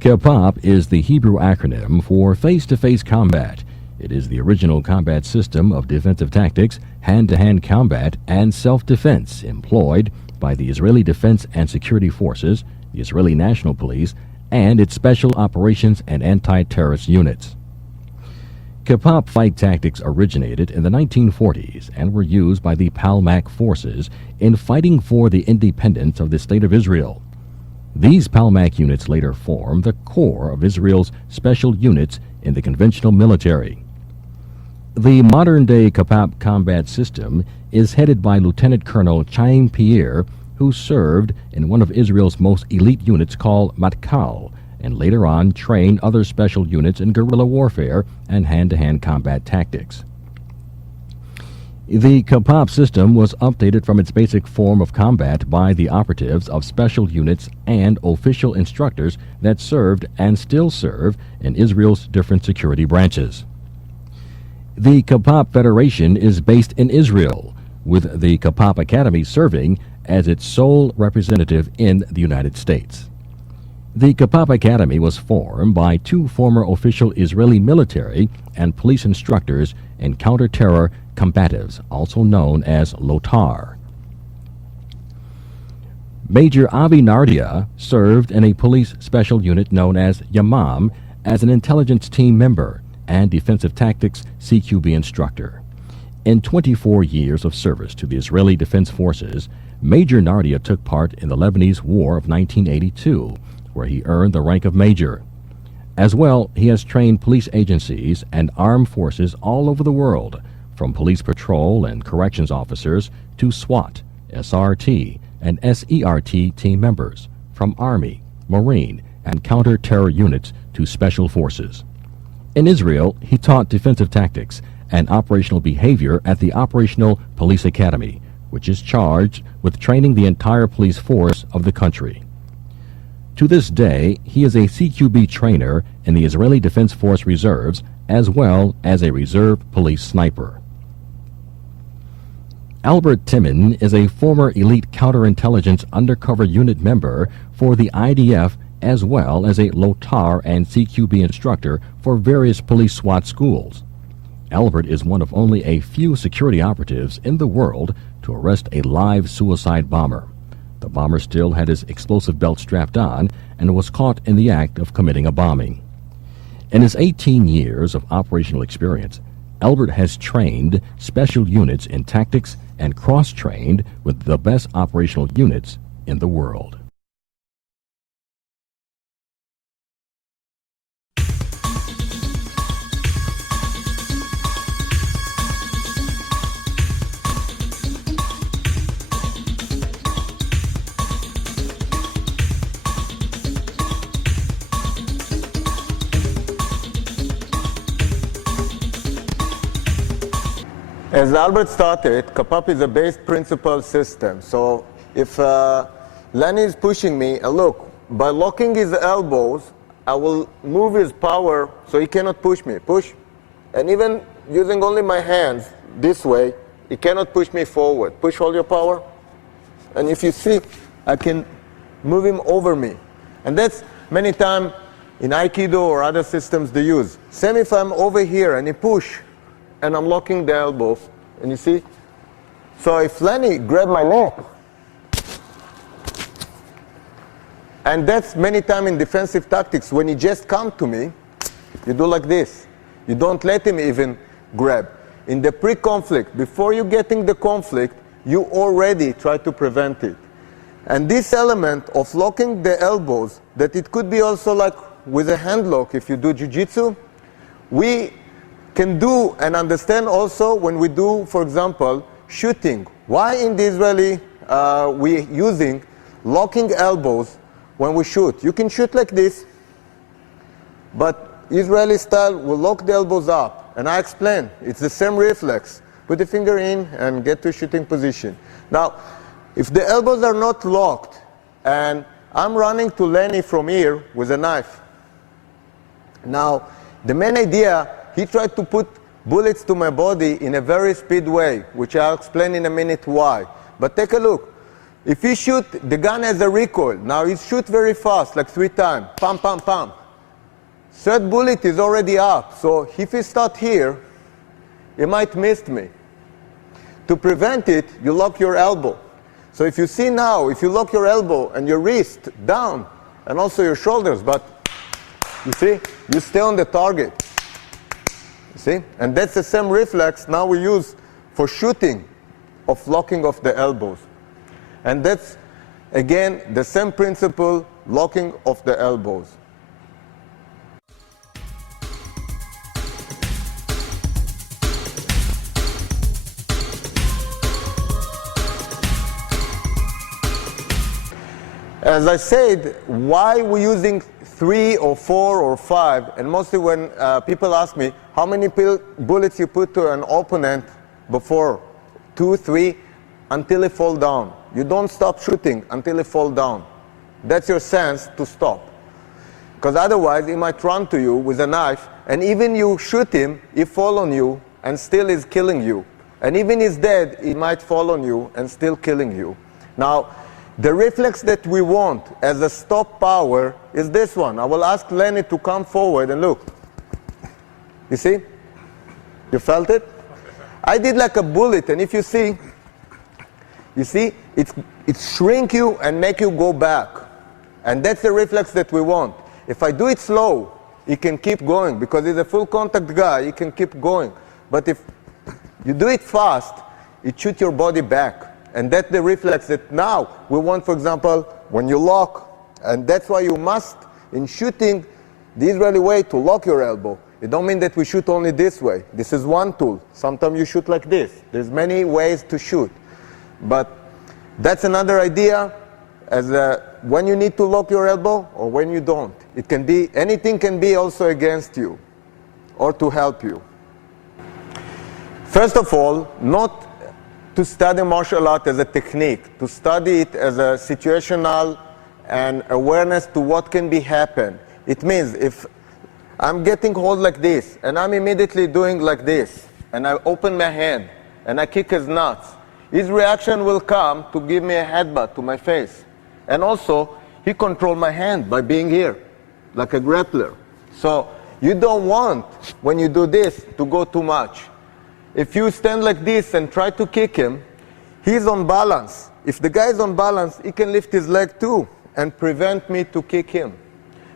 Kapap is the Hebrew acronym for face-to-face combat. It is the original combat system of defensive tactics, hand-to-hand combat, and self-defense employed by the Israeli Defense and Security Forces, the Israeli National Police, and its special operations and anti-terrorist units. Kapap fight tactics originated in the 1940s and were used by the Palmach forces in fighting for the independence of the State of Israel. These Palmach units later formed the core of Israel's special units in the conventional military. The modern-day Kapap combat system is headed by Lieutenant Colonel Chaim Pierre, who served in one of Israel's most elite units called Matkal, and later on trained other special units in guerrilla warfare and hand-to-hand combat tactics. The Kapap system was updated from its basic form of combat by the operatives of special units and official instructors that served and still serve in Israel's different security branches. The Kapap Federation is based in Israel, with the Kapap Academy serving as its sole representative in the United States. The Kapap Academy was formed by two former official Israeli military and police instructors in counter-terror combatives, also known as LOTAR. Major Avi Nardia served in a police special unit known as Yamam as an intelligence team member and defensive tactics CQB instructor. In 24 years of service to the Israeli Defense Forces, Major Nardia took part in the Lebanese War of 1982, where he earned the rank of major. As well, he has trained police agencies and armed forces all over the world, from police patrol and corrections officers to SWAT, SRT, and SERT team members, from Army, Marine, and counter-terror units to special forces. In Israel, he taught defensive tactics and operational behavior at the Operational Police Academy, which is charged with training the entire police force of the country. To this day, he is a CQB trainer in the Israeli Defense Force Reserves, as well as a reserve police sniper. Albert Timmon is a former elite counterintelligence undercover unit member for the IDF, as well as a LOTAR and CQB instructor for various police SWAT schools. Albert is one of only a few security operatives in the world to arrest a live suicide bomber. The bomber still had his explosive belt strapped on and was caught in the act of committing a bombing. In his 18 years of operational experience, Albert has trained special units in tactics and cross-trained with the best operational units in the world. As Albert started, Kapap is a base principle system. So if Lenny is pushing me, look, by locking his elbows, I will move his power so he cannot push me. Push. And even using only my hands this way, he cannot push me forward. Push all your power. And if you see, I can move him over me. And that's many times in Aikido or other systems they use. Same if I'm over here and he push, and I'm locking the elbows, and you see? So if Lenny grabbed my neck, and that's many times in defensive tactics, when he just comes to me, you do like this. You don't let him even grab. In the pre-conflict, before you getting the conflict, you already try to prevent it. And this element of locking the elbows, that it could be also like with a hand lock if you do jujitsu, we can do and understand also when we do, for example, shooting. Why in the Israeli we using locking elbows when we shoot? You can shoot like this, but Israeli style will lock the elbows up. And I explain, it's the same reflex. Put the finger in and get to shooting position. Now, if the elbows are not locked, and I'm running to Lenny from here with a knife. Now, the main idea, he tried to put bullets to my body in a very speed way, which I'll explain in a minute why. But take a look. If he shoot, the gun has a recoil. Now he shoot very fast, like 3 times. Pam, pam, pam. Third bullet is already up. So if he start here, he might miss me. To prevent it, you lock your elbow. So if you see now, if you lock your elbow and your wrist down, and also your shoulders, but you see, you stay on the target. You see? And that's the same reflex now we use for shooting, of locking of the elbows. And that's, again, the same principle, locking of the elbows. As I said, why we're using 3 or 4 or 5, and mostly when people ask me, how many bullets you put to an opponent before? 2, 3, until he fall down. You don't stop shooting until he fall down. That's your sense to stop. Because otherwise, he might run to you with a knife, and even you shoot him, he fall on you, and still is killing you. And even he's dead, he might fall on you, and still killing you. Now, the reflex that we want as a stop power is this one. I will ask Lenny to come forward and look. You see? You felt it? I did like a bullet, and if you see, it shrink you and make you go back. And that's the reflex that we want. If I do it slow, he can keep going. Because he's a full contact guy, he can keep going. But if you do it fast, it shoots your body back. And that's the reflex that now we want, for example, when you lock. And that's why you must, in shooting the Israeli way, to lock your elbow. It don't mean that we shoot only this way. This is one tool. Sometimes you shoot like this. There's many ways to shoot. But that's another idea, as when you need to lock your elbow or when you don't. It can be, anything can be also against you or to help you. First of all, not to study martial art as a technique, to study it as a situational and awareness to what can be happen. It means if I'm getting hold like this, and I'm immediately doing like this, and I open my hand, and I kick his nuts, his reaction will come to give me a headbutt to my face. And also, he controls my hand by being here, like a grappler. So you don't want, when you do this, to go too much. If you stand like this and try to kick him, he's on balance. If the guy is on balance, he can lift his leg too and prevent me to kick him.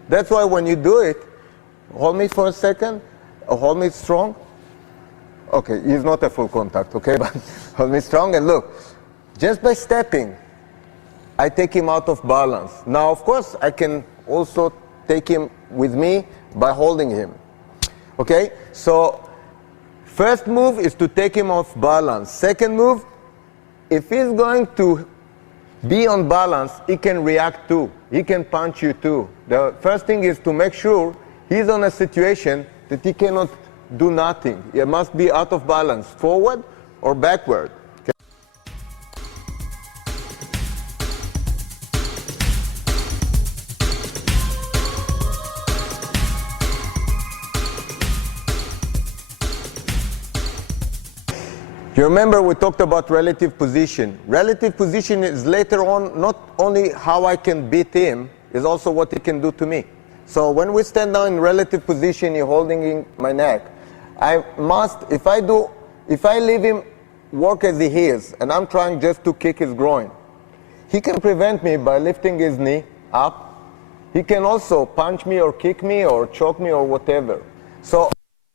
That's why when you do it, hold me for a second, hold me strong. Okay, he's not a full contact, okay, but hold me strong and look. Just by stepping, I take him out of balance. Now, of course, I can also take him with me by holding him. Okay, so first move is to take him off balance. Second move, if he's going to be on balance, he can react too. He can punch you too. The first thing is to make sure he's on a situation that he cannot do nothing. He must be out of balance, forward or backward. Okay? You remember we talked about relative position. Relative position is later on not only how I can beat him, is also what he can do to me. So when we stand down in relative position, you're holding in my neck. I must, if I leave him work as he is, and I'm trying just to kick his groin, he can prevent me by lifting his knee up. He can also punch me or kick me or choke me or whatever. So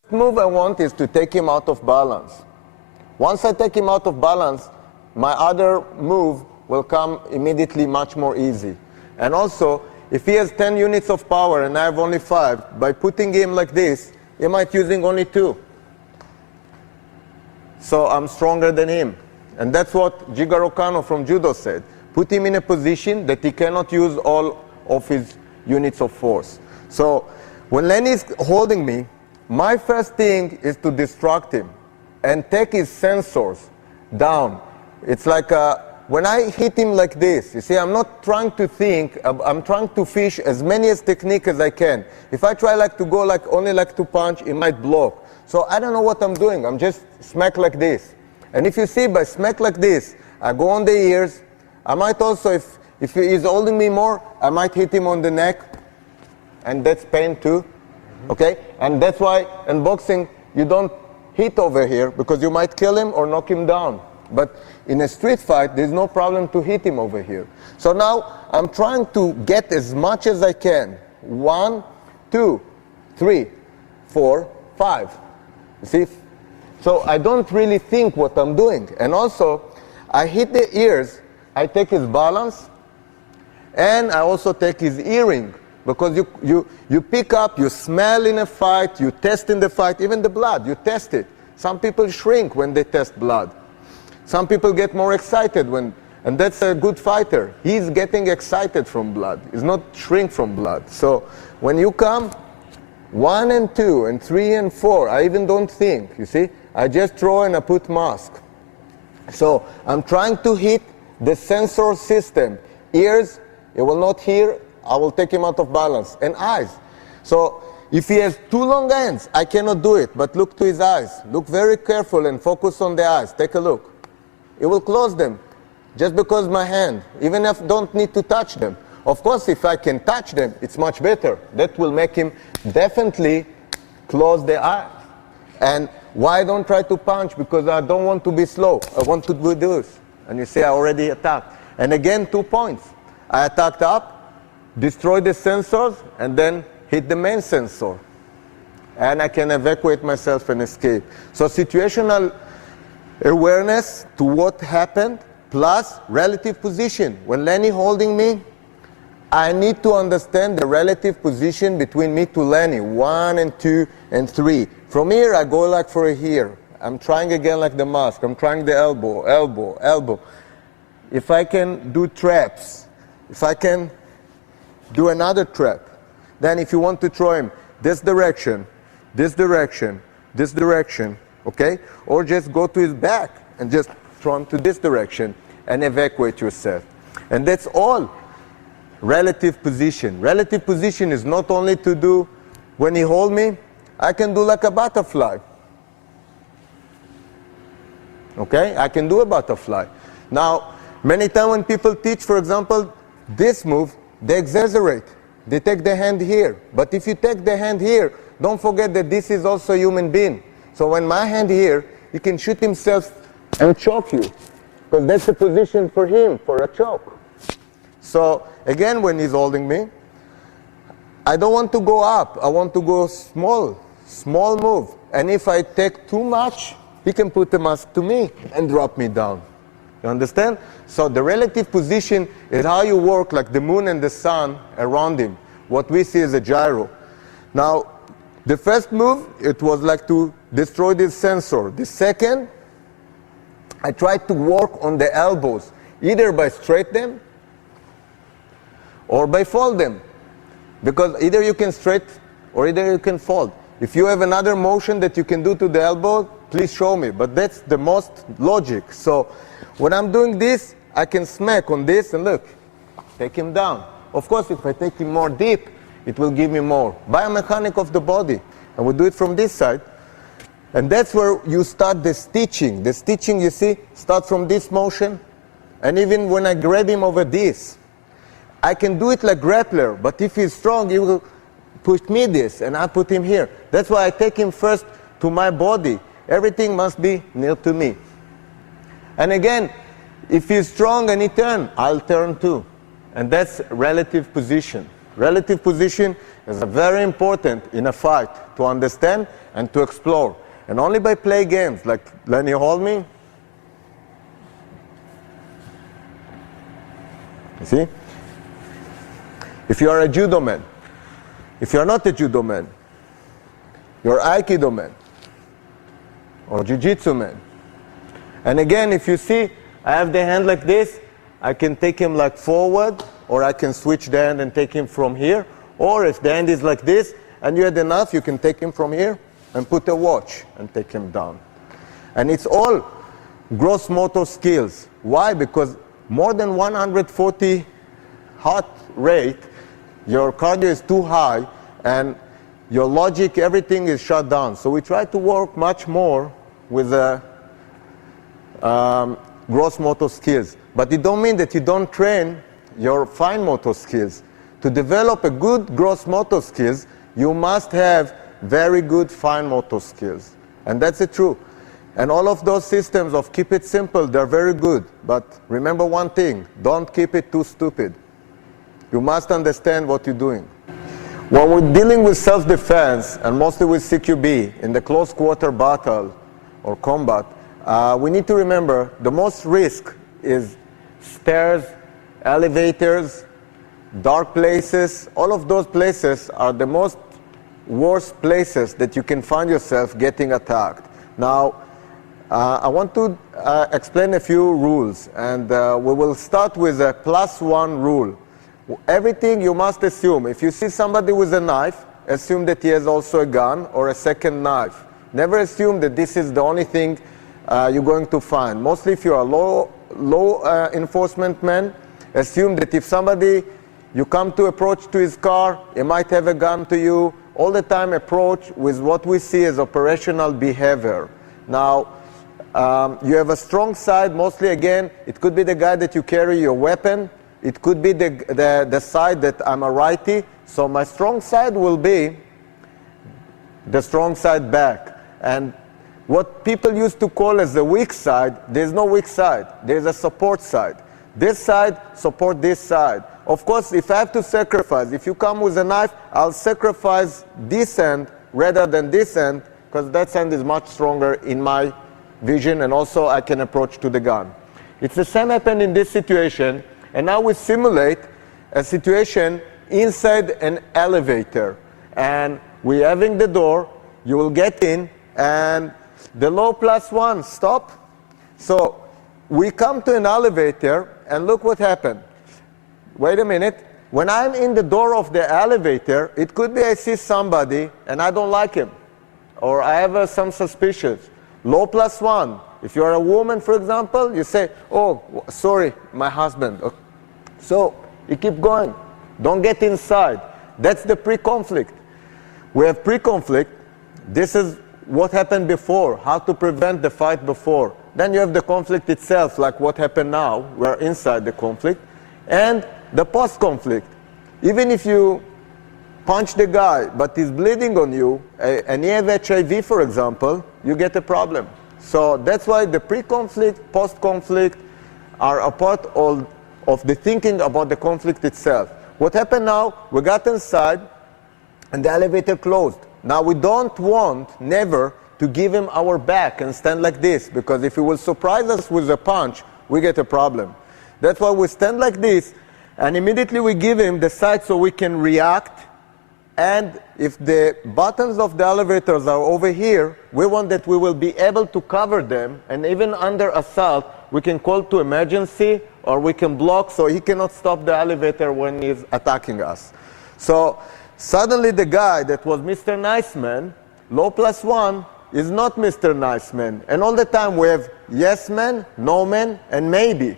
the move I want is to take him out of balance. Once I take him out of balance, my other move will come immediately much more easy. And also, if he has 10 units of power and I have only 5, by putting him like this, he might using only 2. So I'm stronger than him. And that's what Jigoro Kano from Judo said. Put him in a position that he cannot use all of his units of force. So when Lenny is holding me, my first thing is to distract him and take his sensors down. It's like when I hit him like this, you see, I'm not trying to think, I'm trying to fish as many techniques as I can. If I try like to go like only like to punch, it might block. So I don't know what I'm doing, I'm just smack like this. And if you see by smack like this, I go on the ears, I might also, if he is holding me more, I might hit him on the neck, and that's pain too, okay? And that's why in boxing, you don't hit over here, because you might kill him or knock him down. But in a street fight, there's no problem to hit him over here. So now, I'm trying to get as much as I can. 1, 2, 3, 4, 5. You see? So I don't really think what I'm doing. And also, I hit the ears, I take his balance, and I also take his earring. Because you pick up, you smell in a fight, you test in the fight, even the blood, you test it. Some people shrink when they test blood. Some people get more excited when, and that's a good fighter. He's getting excited from blood. He's not shrink from blood. So when you come, 1 and 2 and 3 and 4, I even don't think, you see? I just throw and I put mask. So I'm trying to hit the sensor system. Ears, he will not hear, I will take him out of balance. And eyes. So if he has too long hands, I cannot do it, but look to his eyes. Look very careful and focus on the eyes. Take a look. He will close them, just because my hand, even if I don't need to touch them. Of course, if I can touch them, it's much better. That will make him definitely close the eyes. And why I don't try to punch? Because I don't want to be slow. I want to do this. And you see, I already attacked. And again, 2 points. I attacked up, destroy the sensors, and then hit the main sensor. And I can evacuate myself and escape. So situational awareness to what happened, plus relative position. When Lenny holding me, I need to understand the relative position between me to Lenny, 1 and 2 and 3. From here, I go like for here. I'm trying again like the mask. I'm trying the elbow, elbow, elbow. If I can do traps, if I can do another trap, then if you want to throw him this direction, this direction, this direction, okay? Or just go to his back and just throw him to this direction and evacuate yourself. And that's all relative position. Relative position is not only to do when he hold me, I can do like a butterfly. Okay? I can do a butterfly. Now, many times when people teach, for example, this move, they exaggerate. They take the hand here. But if you take the hand here, don't forget that this is also a human being. So when my hand here, he can shoot himself and choke you. Because that's the position for him, for a choke. So again, when he's holding me, I don't want to go up. I want to go small, small move. And if I take too much, he can put the mask to me and drop me down. You understand? So the relative position is how you work like the moon and the sun around him. What we see is a gyro. Now, the first move, it was like to destroy this sensor. The second, I tried to work on the elbows, either by straight them or by fold them. Because either you can straight or either you can fold. If you have another motion that you can do to the elbow, please show me. But that's the most logic. So when I'm doing this, I can smack on this and look, take him down. Of course, if I take him more deep, it will give me more. Biomechanic of the body. And we do it from this side. And that's where you start the stitching. The stitching, you see, starts from this motion. And even when I grab him over this, I can do it like grappler. But if he's strong, he will push me this, and I put him here. That's why I take him first to my body. Everything must be near to me. And again, if he's strong and he turns, I'll turn too. And that's relative position. Relative position is very important in a fight to understand and to explore. And only by play games, like Lenny hold me. You see? If you are a judo man, if you are not a judo man, you're aikido man or jujitsu man. And again, if you see, I have the hand like this, I can take him like forward, or I can switch the hand and take him from here. Or if the hand is like this, and you had enough, you can take him from here and put a watch and take him down. And it's all gross motor skills. Why? Because more than 140 heart rate, your cardio is too high, and your logic, everything is shut down. So we try to work much more with gross motor skills. but it don't mean that you don't train your fine motor skills. To develop a good gross motor skills, you must have very good fine motor skills. And that's the truth. And all of those systems of keep it simple, they're very good. But remember one thing, don't keep it too stupid. You must understand what you're doing. When we're dealing with self-defense, and mostly with CQB, in the close quarter battle or combat, we need to remember the most risk is stairs, elevators, dark places. All of those places are the most worst places that you can find yourself getting attacked. Now, I want to explain a few rules, and we will start with a +1 rule. Everything you must assume. If you see somebody with a knife, assume that he has also a gun or a second knife. Never assume that this is the only thing you're going to find. Mostly if you're a law enforcement man, assume that if somebody, you come to approach to his car, he might have a gun to you. All the time approach with what we see as operational behavior. Now, you have a strong side, mostly again, it could be the guy that you carry your weapon. It could be the side that I'm a righty. So my strong side will be the strong side back. And what people used to call as the weak side, there's no weak side. There's a support side. This side support this side. Of course, if I have to sacrifice, if you come with a knife, I'll sacrifice this end rather than this end, because that end is much stronger in my vision, and also I can approach to the gun. It's the same happened in this situation, and now we simulate a situation inside an elevator. And we're having the door, you will get in, and the law +1, stop. So we come to an elevator, and look what happened. Wait a minute. When I'm in the door of the elevator, it could be I see somebody and I don't like him, or I have some suspicions. Law +1. If you're a woman, for example, you say, oh, sorry, my husband. So you keep going. Don't get inside. That's the pre-conflict. We have pre-conflict. This is what happened before, how to prevent the fight before. Then you have the conflict itself, like what happened now. We're inside the conflict. And the post-conflict. Even if you punch the guy, but he's bleeding on you, and he have HIV, for example, you get a problem. So that's why the pre-conflict, post-conflict are a part of the thinking about the conflict itself. What happened now, we got inside, and the elevator closed. Now we don't want, never, to give him our back and stand like this, because if he will surprise us with a punch, we get a problem. That's why we stand like this, and immediately we give him the side so we can react. And if the buttons of the elevators are over here, we want that we will be able to cover them, and even under assault, we can call to emergency, or we can block so he cannot stop the elevator when he's attacking us. So suddenly the guy that was Mr. Nice Man, law +1, is not Mr. Nice Man. And all the time we have yes man, no man, and maybe.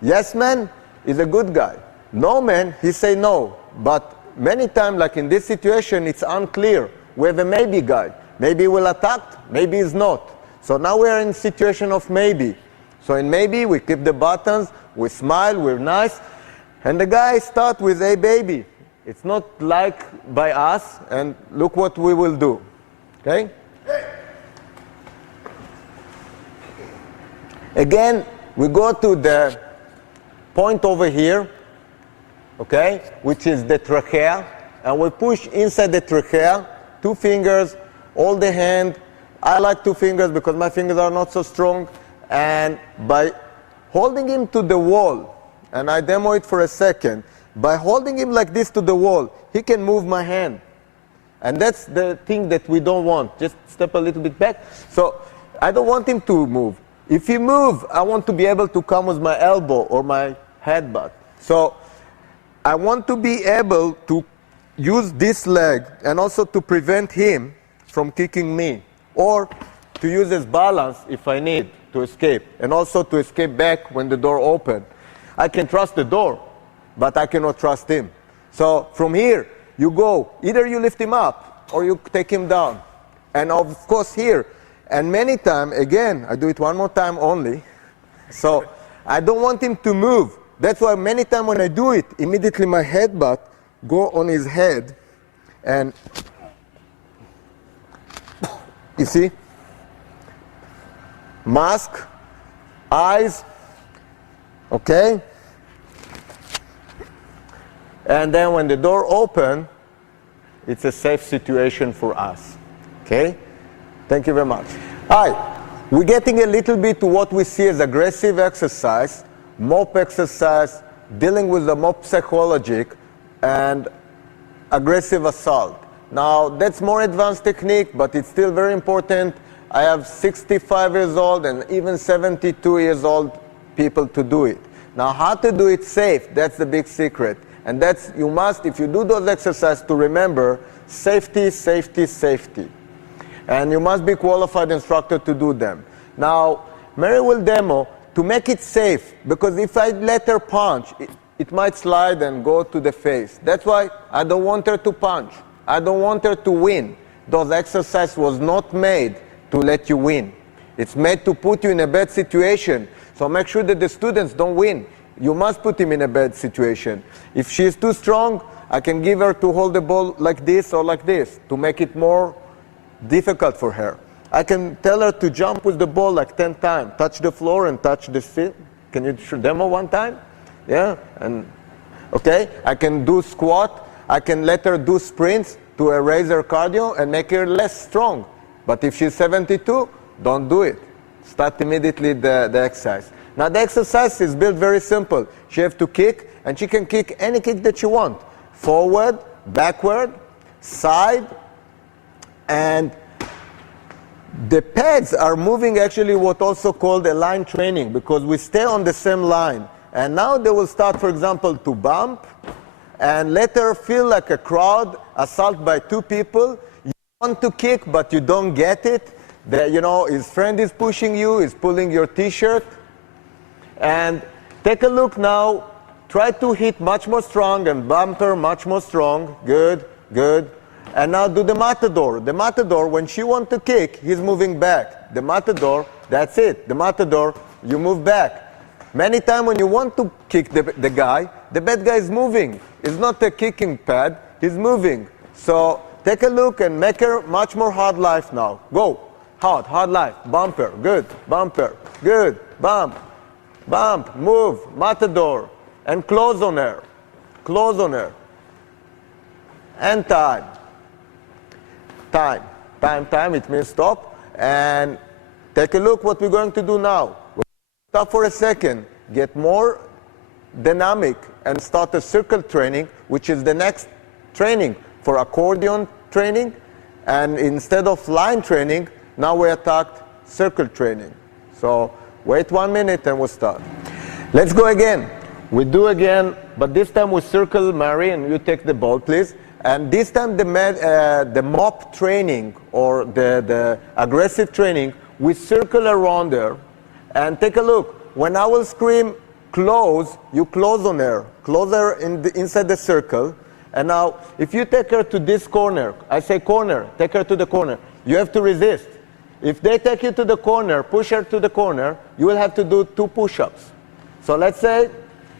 Yes man is a good guy. No man, he say no. But many times, like in this situation, it's unclear. We have a maybe guy. Maybe he will attack, maybe he's not. So now we are in a situation of maybe. So in maybe, we keep the buttons, we smile, we're nice, and the guy starts with a baby. It's not like by us, and look what we will do. Okay? Again, we go to the point over here, okay, which is the trachea, and we push inside the trachea, 2 fingers, hold the hand. I like 2 fingers because my fingers are not so strong, and by holding him to the wall, and I demo it for a second, by holding him like this to the wall, he can move my hand. And that's the thing that we don't want. Just step a little bit back. So I don't want him to move. If he moves, I want to be able to come with my elbow or my headbutt. So I want to be able to use this leg and also to prevent him from kicking me, or to use his balance if I need to escape, and also to escape back when the door opens. I can trust the door, but I cannot trust him. So from here, you go, either you lift him up or you take him down. And of course here, and many times, again, I do it one more time only. So I don't want him to move. That's why many times when I do it, immediately my headbutt go on his head, and you see, mask, eyes, okay? And then when the door opens, it's a safe situation for us, okay? Thank you very much. All right, we're getting a little bit to what we see as aggressive exercise, mob exercise, dealing with the mob psychology, and aggressive assault. Now, that's more advanced technique, but it's still very important. I have 65 years old and even 72 years old people to do it. Now, how to do it safe, that's the big secret. And that's, you must, if you do those exercises, to remember safety, safety, safety. And you must be qualified instructor to do them. Now, Mary will demo to make it safe, because if I let her punch, it might slide and go to the face. That's why I don't want her to punch. I don't want her to win. Those exercise was not made to let you win. It's made to put you in a bad situation. So make sure that the students don't win. You must put him in a bad situation. If she is too strong, I can give her to hold the ball like this or like this to make it more difficult for her. I can tell her to jump with the ball like 10 times, touch the floor and touch the seat. Can you demo one time? Yeah, and okay. I can do squat. I can let her do sprints to erase her cardio and make her less strong. But if she's 72, don't do it. Start immediately the exercise. Now the exercise is built very simple. She has to kick, and she can kick any kick that you want. Forward, backward, side, and the pads are moving actually what also called a line training, because we stay on the same line. And now they will start, for example, to bump, and let her feel like a crowd assaulted by two people. You want to kick, but you don't get it. You know, his friend is pushing you, is pulling your t-shirt. And take a look now. Try to hit much more strong and bump her much more strong. Good, good. And now do the matador. The matador, when she wants to kick, he's moving back. The matador, that's it. The matador, you move back. Many times when you want to kick the guy, the bad guy is moving. It's not a kicking pad, he's moving. So take a look and make her much more hard life now. Go. Hard life. Bumper. Good. Bumper. Good. Bump. Bump. Move. Matador. And close on her. Close on her. And time. Time. Time. It means stop. And take a look what we're going to do now. Stop for a second, get more dynamic, and start a circle training, which is the next training for accordion training. And instead of line training, now we attacked circle training. So wait 1 minute and we'll start. Let's go again. We do again, but this time we circle Mary, and you take the ball, please. And this time the mop training, or the aggressive training, we circle around her. And take a look. When I will scream close, you close on her. Close her inside the circle. And now, if you take her to this corner, I say corner, take her to the corner. You have to resist. If they take you to the corner, push her to the corner, you will have to do 2 push-ups. So let's say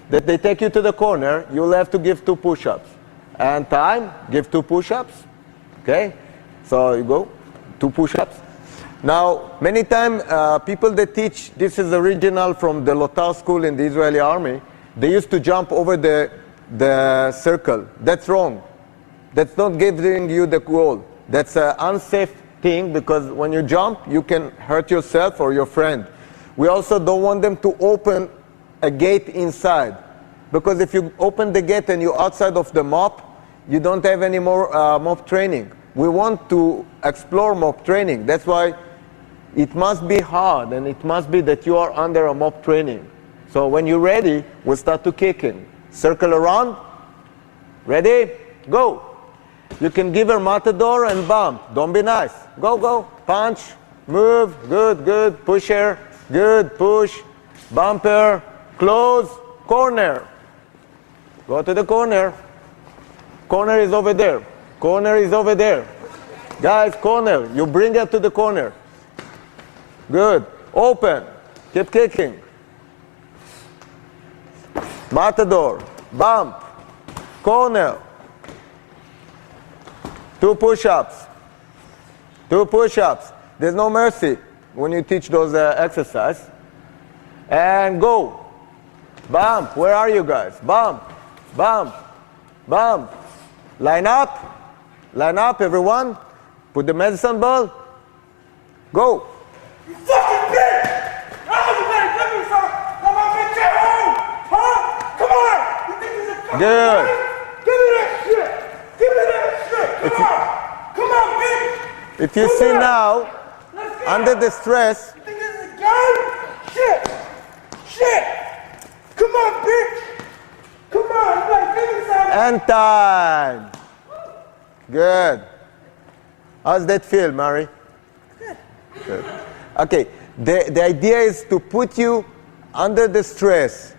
that they take you to the corner, you will have to give 2 push-ups. And time, give 2 push-ups. Okay? So you go, 2 push-ups. Now, many times, people that teach, this is original from the Lotar school in the Israeli army, they used to jump over the circle. That's wrong. That's not giving you the goal. That's an unsafe thing, because when you jump, you can hurt yourself or your friend. We also don't want them to open a gate inside, because if you open the gate and you're outside of the mop, you don't have any more mop training. We want to explore mop training. That's why it must be hard, and it must be that you are under a mop training. So when you're ready, we'll start to kick in. Circle around. Ready? Go. You can give her matador and bump. Don't be nice. Go, go. Punch. Move. Good, good. Push her. Good. Push. Bumper. Close. Corner. Go to the corner. Corner is over there. Corner is over there. Guys, corner. You bring her to the corner. Good. Open. Keep kicking. matador, bump, corner, 2 push-ups, 2 push-ups. There's no mercy when you teach those exercises. And go. Bump. Where are you guys? Bump, bump, bump. Line up, everyone. Put the medicine ball. Go. You fucking bitch! How you better give me some? Come on, bitch, at home! Huh? Come on! You think this is a fucking Good. game? Give me that shit! Give me that shit! Come on! Come on, bitch! If you Come see on. now, Let's go! under the stress, You think this is a game? Shit! Shit! Come on, bitch! Come on! You better give me some! and time. Good. How's that feel, Mari? Good. Okay, the idea is to put you under the stress,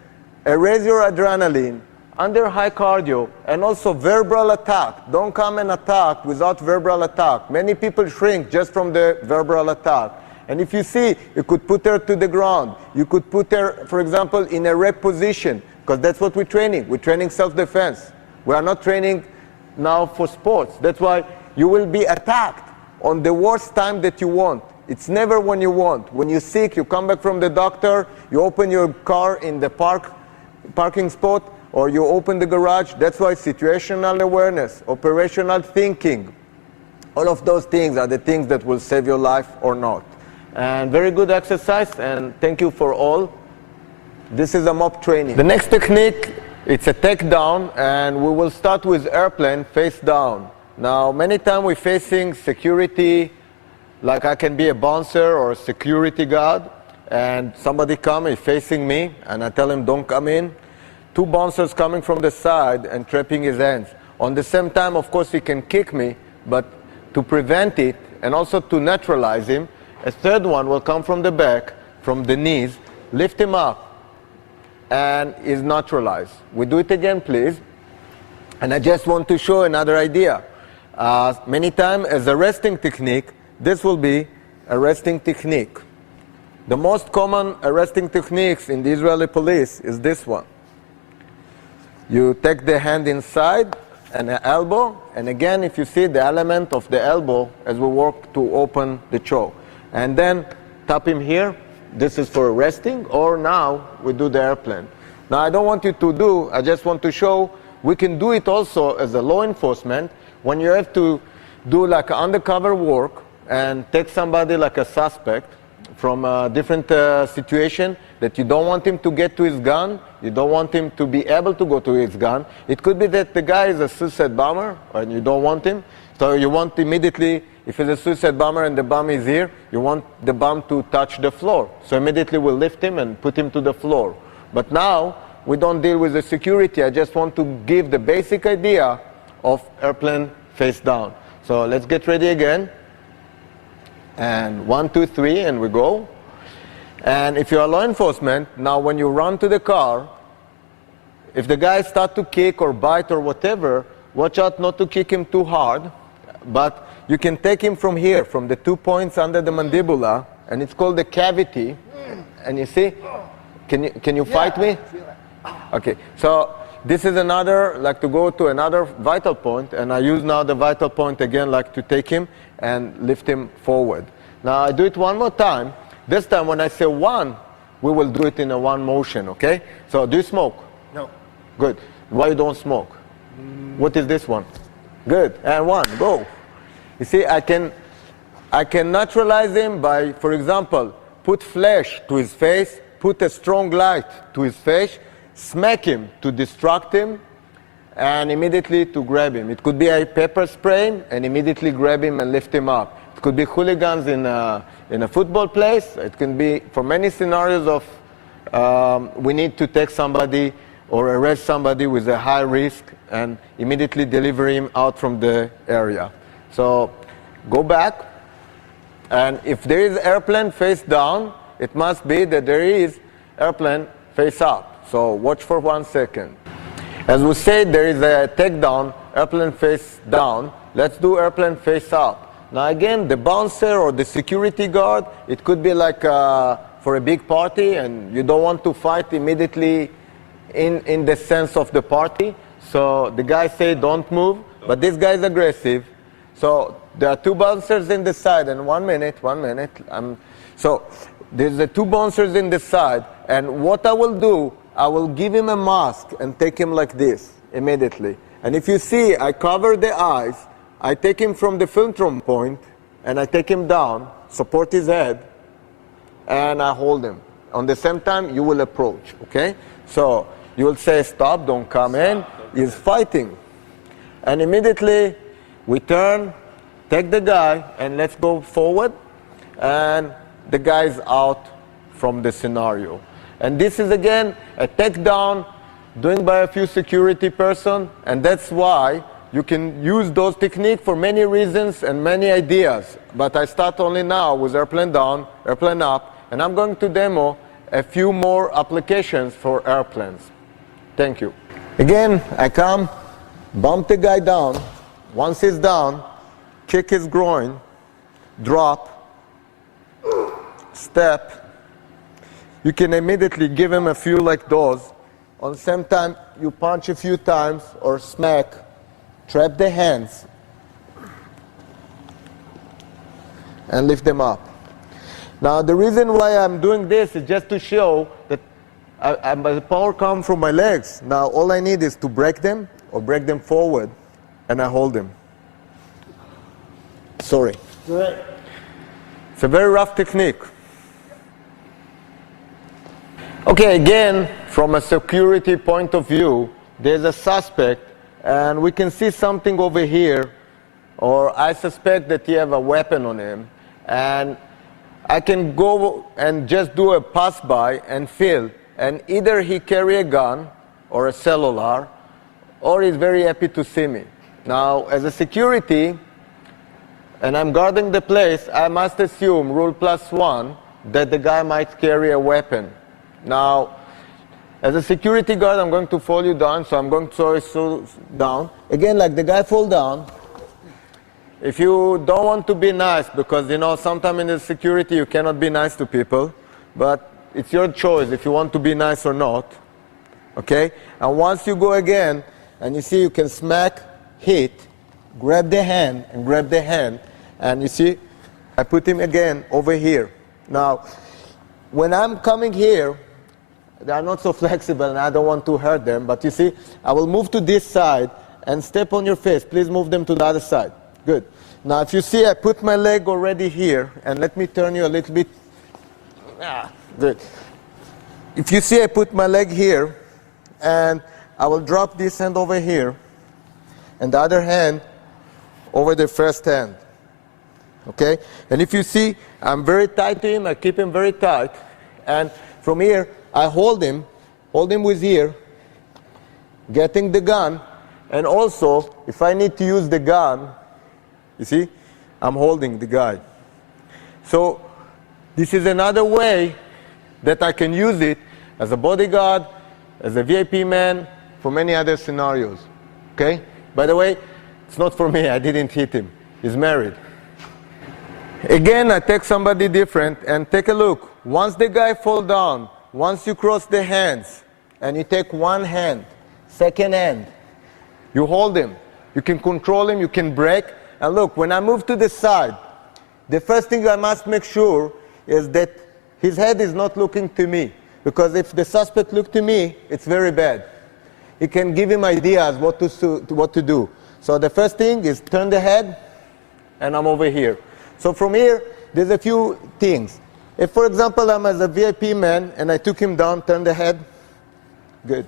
erase your adrenaline, under high cardio, and also verbal attack. Don't come and attack without verbal attack. Many people shrink just from the verbal attack. And if you see, you could put her to the ground. You could put her, for example, in a rep position, because that's what we're training. We're training self-defense. We are not training now for sports. That's why you will be attacked on the worst time that you want. It's never when you want. When you're sick, you come back from the doctor, you open your car in the parking spot, or you open the garage. That's why situational awareness, operational thinking, all of those things are the things that will save your life or not. And very good exercise, and thank you for all. This is a mob training. The next technique, it's a takedown, and we will start with airplane face down. Now, many times we're facing security, like I can be a bouncer or a security guard, and somebody come is facing me, and I tell him don't come in. 2 bouncers coming from the side and trapping his hands. On the same time, of course, he can kick me, but to prevent it, and also to neutralize him, a 3rd one will come from the back, from the knees, lift him up, and is neutralized. We do it again, please. And I just want to show another idea. Many times, as a resting technique, this will be a resting technique. The most common arresting techniques in the Israeli police is this one. You take the hand inside and the elbow, and again, if you see the element of the elbow as we work to open the choke. And then tap him here. This is for resting, or now we do the airplane. Now, I don't want you to do, I just want to show we can do it also as a law enforcement when you have to do like undercover work and take somebody like a suspect from a different situation that you don't want him to get to his gun, you don't want him to be able to go to his gun. It could be that the guy is a suicide bomber and you don't want him, so you want immediately, if it's a suicide bomber and the bomb is here, you want the bomb to touch the floor. So immediately we'll lift him and put him to the floor. But now, we don't deal with the security. I just want to give the basic idea of airplane face down. So let's get ready again. And 1, 2, 3, and we go. And if you're law enforcement, now when you run to the car, if the guy starts to kick or bite or whatever, watch out not to kick him too hard. But you can take him from here, from the 2 points under the mandibula, and it's called the cavity. And you see, can you fight me? Okay, so this is another, like to go to another vital point, and I use now the vital point again, like to take him and lift him forward. Now I do it one more time. This time when I say 1, we will do it in a 1 motion, okay? So do you smoke? No. Good. Why you don't smoke? What is this one? Good. And 1, go. You see, I can neutralize him by, for example, put flash to his face, put a strong light to his face, smack him to distract him, and immediately to grab him. It could be a pepper spray, and immediately grab him and lift him up. It could be hooligans in a football place. It can be for many scenarios of we need to take somebody or arrest somebody with a high risk and immediately deliver him out from the area. So go back, and if there is airplane face down, it must be that there is airplane face up. So watch for 1 second. As we said, there is a takedown, airplane face down. Let's do airplane face up. Now again, the bouncer or the security guard, it could be like for a big party and you don't want to fight immediately in the sense of the party. So the guy say don't move, but this guy is aggressive. So there are two bouncers in the side, and 1 minute. So there's the two bouncers in the side, and what I will do, I will give him a mask and take him like this immediately. And if you see, I cover the eyes, I take him from the fulcrum point, and I take him down, support his head, and I hold him. On the same time, you will approach, okay? So you will say, stop, don't come in. He's fighting. And immediately, we turn, take the guy, and let's go forward. And the guy is out from the scenario. And this is, again, a takedown doing by a few security person. And that's why you can use those techniques for many reasons and many ideas. But I start only now with airplane down, airplane up. And I'm going to demo a few more applications for airplanes. Thank you. Again, I come, bump the guy down. Once he's down, kick his groin, drop, step. You can immediately give him a few like those. On the same time, you punch a few times or smack, trap the hands, and lift them up. Now, the reason why I'm doing this is just to show that the power comes from my legs. Now, all I need is to break them or break them forward, and I hold them. Sorry. Good. It's a very rough technique. Okay, again, from a security point of view, there's a suspect, and we can see something over here, or I suspect that he have a weapon on him, and I can go and just do a pass-by and feel, and either he carry a gun or a cellular, or he's very happy to see me. Now, as a security, and I'm guarding the place, I must assume, rule +1, that the guy might carry a weapon. Now, as a security guard, I'm going to fall you down, so I'm going to throw you down. Again, like the guy fall down. If you don't want to be nice, because you know, sometimes in the security you cannot be nice to people, but it's your choice if you want to be nice or not. Okay? And once you go again, and you see you can smack, hit, grab the hand, and grab the hand, and you see, I put him again over here. Now, when I'm coming here, they are not so flexible and I don't want to hurt them, but you see, I will move to this side and step on your face. Please move them to the other side. Good. Now, if you see, I put my leg already here, and let me turn you a little bit. Good. If you see, I put my leg here, and I will drop this hand over here, and the other hand over the first hand. Okay? And if you see, I'm very tight to him, I keep him very tight, and from here, I hold him with here, getting the gun, and also, if I need to use the gun, you see, I'm holding the guy. So this is another way that I can use it as a bodyguard, as a VIP man, for many other scenarios. Okay? By the way, it's not for me. I didn't hit him. He's married. Again, I take somebody different and take a look. Once the guy fall down, once you cross the hands, and you take one hand, second hand, you hold him. You can control him, you can break. And look, when I move to the side, the first thing I must make sure is that his head is not looking to me. Because if the suspect look to me, it's very bad. It can give him ideas what to do. So the first thing is turn the head, and I'm over here. So from here, there's a few things. If, for example, I'm as a VIP man, and I took him down, turn the head, good.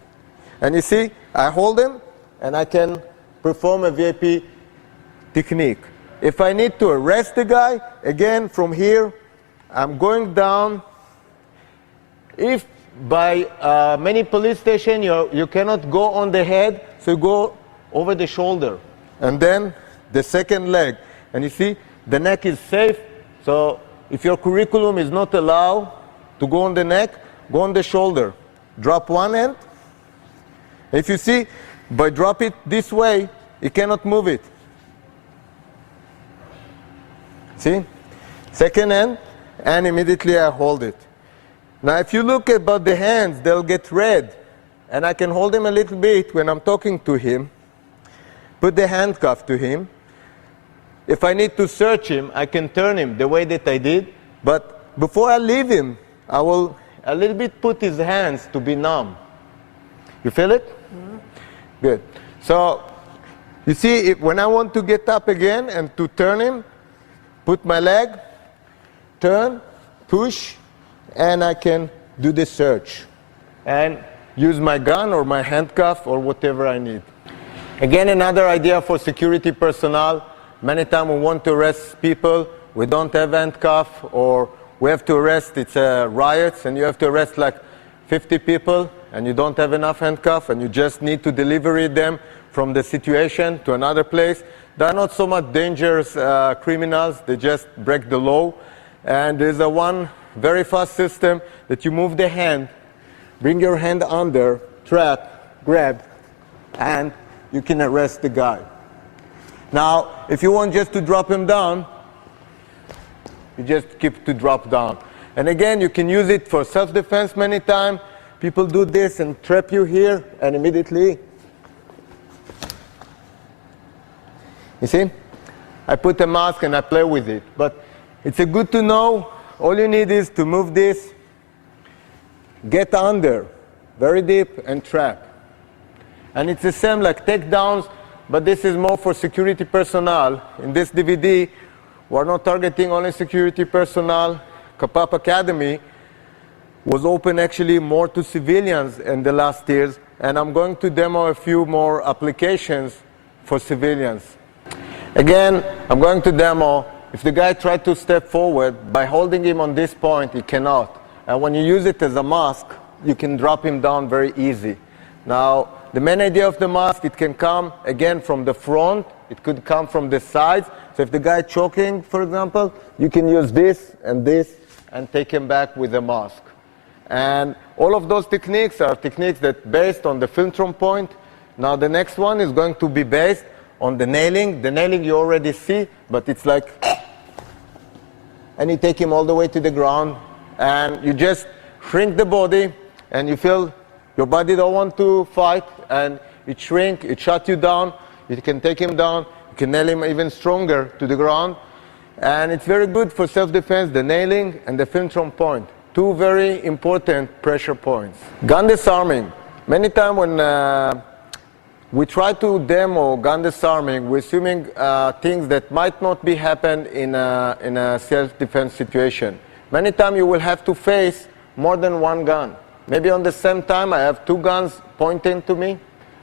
And you see, I hold him, and I can perform a VIP technique. If I need to arrest the guy, again, from here, I'm going down. If by many police stations you cannot go on the head, so you go over the shoulder. And then the second leg. And you see, the neck is safe. So if your curriculum is not allowed to go on the neck, go on the shoulder. Drop one hand. If you see, by drop it this way, you cannot move it. See? Second hand, and immediately I hold it. Now, if you look about the hands, they'll get red. and I can hold him a little bit when I'm talking to him, put the handcuff to him. If I need to search him, I can turn him the way that I did, but before I leave him, I will a little bit put his hands to be numb. You feel it? Mm-hmm. Good. So, you see, when I want to get up again and to turn him, put my leg, turn, push, and I can do the search. And use my gun or my handcuff or whatever I need. Again, another idea for security personnel. Many times we want to arrest people, we don't have handcuff, or we have to arrest, it's riots, and you have to arrest like 50 people, and you don't have enough handcuff, and you just need to deliver them from the situation to another place. They are not so much dangerous criminals, they just break the law. And there's a one very fast system that you move the hand, bring your hand under, trap, grab, and you can arrest the guy. Now, if you want just to drop him down, you just keep to drop down. And again, you can use it for self-defense many times. People do this and trap you here, and immediately, you see? I put a mask and I play with it. But it's a good to know. All you need is to move this, get under, very deep, and trap. And it's the same like takedowns, but this is more for security personnel. In this DVD, we're not targeting only security personnel. KAPAPâ Academy was open actually more to civilians in the last years, and I'm going to demo a few more applications for civilians. Again, I'm going to demo, if the guy tried to step forward, by holding him on this point, he cannot. And when you use it as a mask, you can drop him down very easy. Now, the main idea of the mask, it can come, again, from the front. It could come from the sides. So if the guy choking, for example, you can use this and take him back with the mask. And all of those techniques are techniques that based on the philtrum point. Now, the next one is going to be based on the nailing. The nailing you already see, but it's like, and you take him all the way to the ground, and you just shrink the body, and you feel your body don't want to fight, and it shrink, it shut you down. You can take him down, you can nail him even stronger to the ground. And it's very good for self-defense, the nailing and the philtrum point. Two very important pressure points. Gun disarming. Many times when we try to demo gun disarming, we're assuming things that might not be happen in a self-defense situation. Many times you will have to face more than one gun. Maybe on the same time I have two guns pointing to me.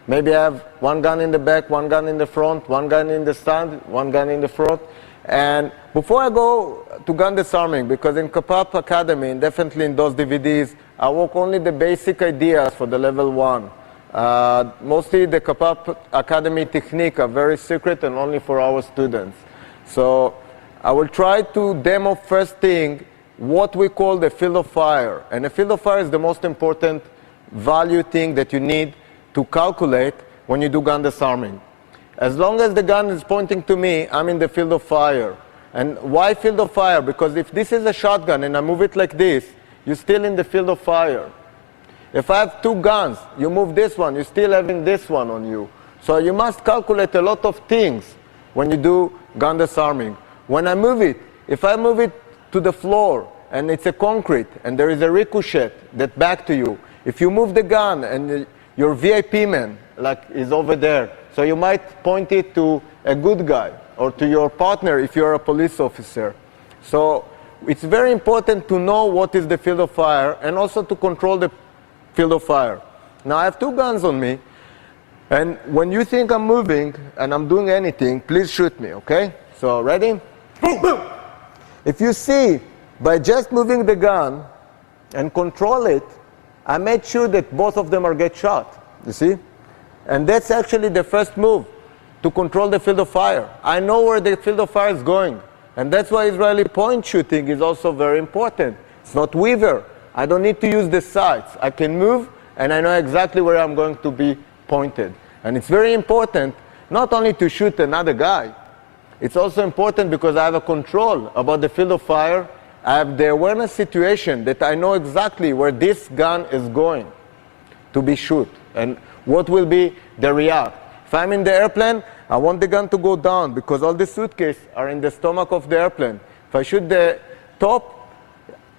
Maybe I have one gun in the back, one gun in the front, one gun in the stand, one gun in the front. And before I go to gun disarming, because in KAPAPâ Academy, and definitely in those DVDs, I work only the basic ideas for the level 1. Mostly the KAPAPâ Academy technique are very secret and only for our students. So I will try to demo first thing what we call the field of fire. And the field of fire is the most important value thing that you need to calculate when you do gun disarming. As long as the gun is pointing to me, I'm in the field of fire. And why field of fire? Because if this is a shotgun and I move it like this, you're still in the field of fire. If I have two guns, you move this one, you're still having this one on you. So you must calculate a lot of things when you do gun disarming. When I move it, if I move it to the floor and it's a concrete and there is a ricochet that back to you, if you move the gun and your VIP man like is over there, so you might point it to a good guy or to your partner if you're a police officer. So it's very important to know what is the field of fire and also to control the field of fire. Now I have two guns on me, and when you think I'm moving and I'm doing anything, please shoot me, okay? So ready? Boom, boom. If you see, by just moving the gun and control it, I made sure that both of them are get shot, you see? And that's actually the first move, to control the field of fire. I know where the field of fire is going. And that's why Israeli point shooting is also very important. It's not Weaver. I don't need to use the sights. I can move, and I know exactly where I'm going to be pointed. And it's very important not only to shoot another guy. It's also important because I have a control about the field of fire. I have the awareness situation that I know exactly where this gun is going. to be shoot, and what will be the react. If I'm in the airplane, I want the gun to go down because all the suitcases are in the stomach of the airplane. If I shoot the top,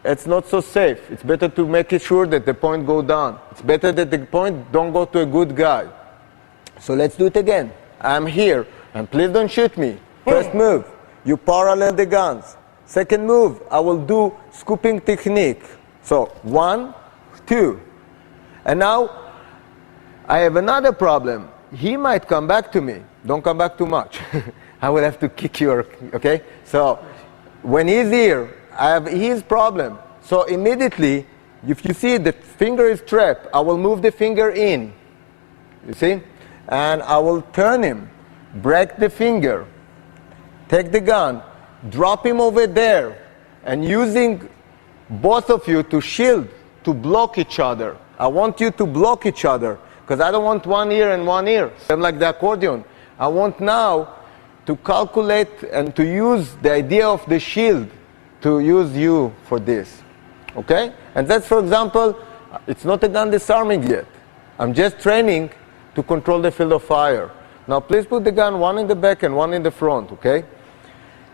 it's not so safe. It's better to make it sure that the point go down. It's better that the point don't go to a good guy. So let's do it again. I'm here, and please don't shoot me. First move, you parallel the guns. Second move, I will do scooping technique. So 1, 2. And now I have another problem. He might come back to me. Don't come back too much. I will have to kick you, okay? So when he's here, I have his problem. So immediately, if you see the finger is trapped, I will move the finger in. You see? And I will turn him, break the finger, take the gun, drop him over there, and using both of you to shield, to block each other. I want you to block each other, because I don't want one ear and one ear. Same like the accordion. I want now to calculate and to use the idea of the shield to use you for this, okay? And that's, for example, it's not a gun disarming yet. I'm just training to control the field of fire. Now, please put the gun one in the back and one in the front, okay?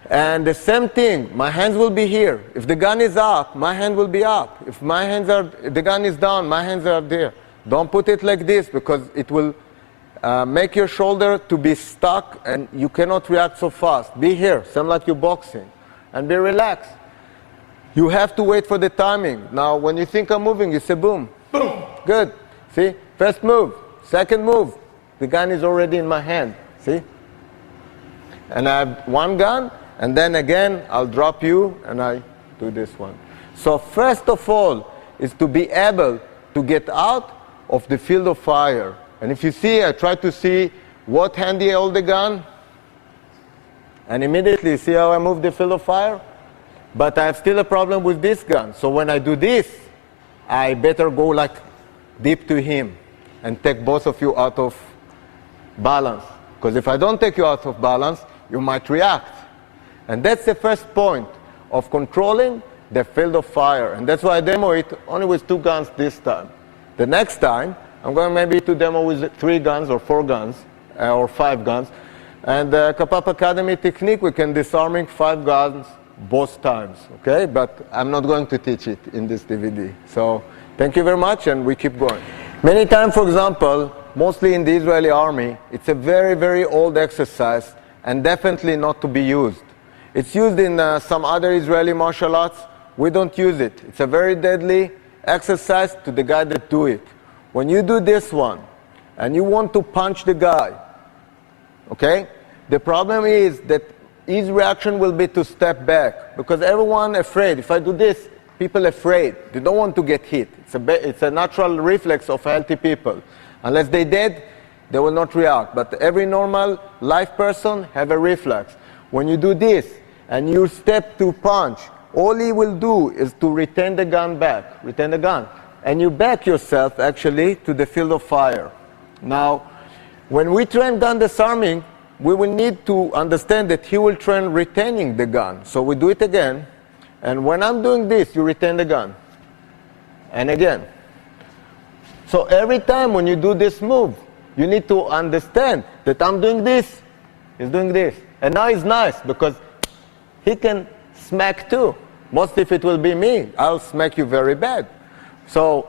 And the same thing, my hands will be here. If the gun is up, my hand will be up. If the gun is down, my hands are there. Don't put it like this, because it will make your shoulder to be stuck and you cannot react so fast. Be here, same like you're boxing. And be relaxed. You have to wait for the timing. Now, when you think I'm moving, you say boom. Boom. Good. See? First move. Second move. The gun is already in my hand. See? And I have one gun, and then again, I'll drop you, and I do this one. So first of all, is to be able to get out of the field of fire. And if you see, I try to see what hand he hold the gun. And immediately, see how I move the field of fire? But I have still a problem with this gun. So when I do this, I better go like deep to him and take both of you out of balance. Because if I don't take you out of balance, you might react. And that's the first point of controlling the field of fire. And that's why I demo it only with 2 guns this time. The next time, I'm going maybe to demo with 3 guns or 4 guns or 5 guns. And the Kapap Academy technique, we can disarming 5 guns both times, okay? But I'm not going to teach it in this DVD. So thank you very much, and we keep going. Many times, for example, mostly in the Israeli army, it's a very, very old exercise and definitely not to be used. It's used in some other Israeli martial arts. We don't use it. It's a very deadly exercise to the guy that do it. When you do this one and you want to punch the guy, okay? The problem is that his reaction will be to step back, because everyone afraid. If I do this, people afraid. They don't want to get hit. It's a natural reflex of healthy people. Unless they're dead, they will not react. But every normal life person have a reflex. When you do this and you step to punch, all he will do is to retain the gun back, retain the gun. And you back yourself actually to the field of fire. Now, when we train gun disarming, we will need to understand that he will train retaining the gun. So we do it again. And when I'm doing this, you retain the gun. And again. So every time when you do this move, you need to understand that I'm doing this, he's doing this. And now it's nice, because he can smack too. Most if it will be me, I'll smack you very bad. So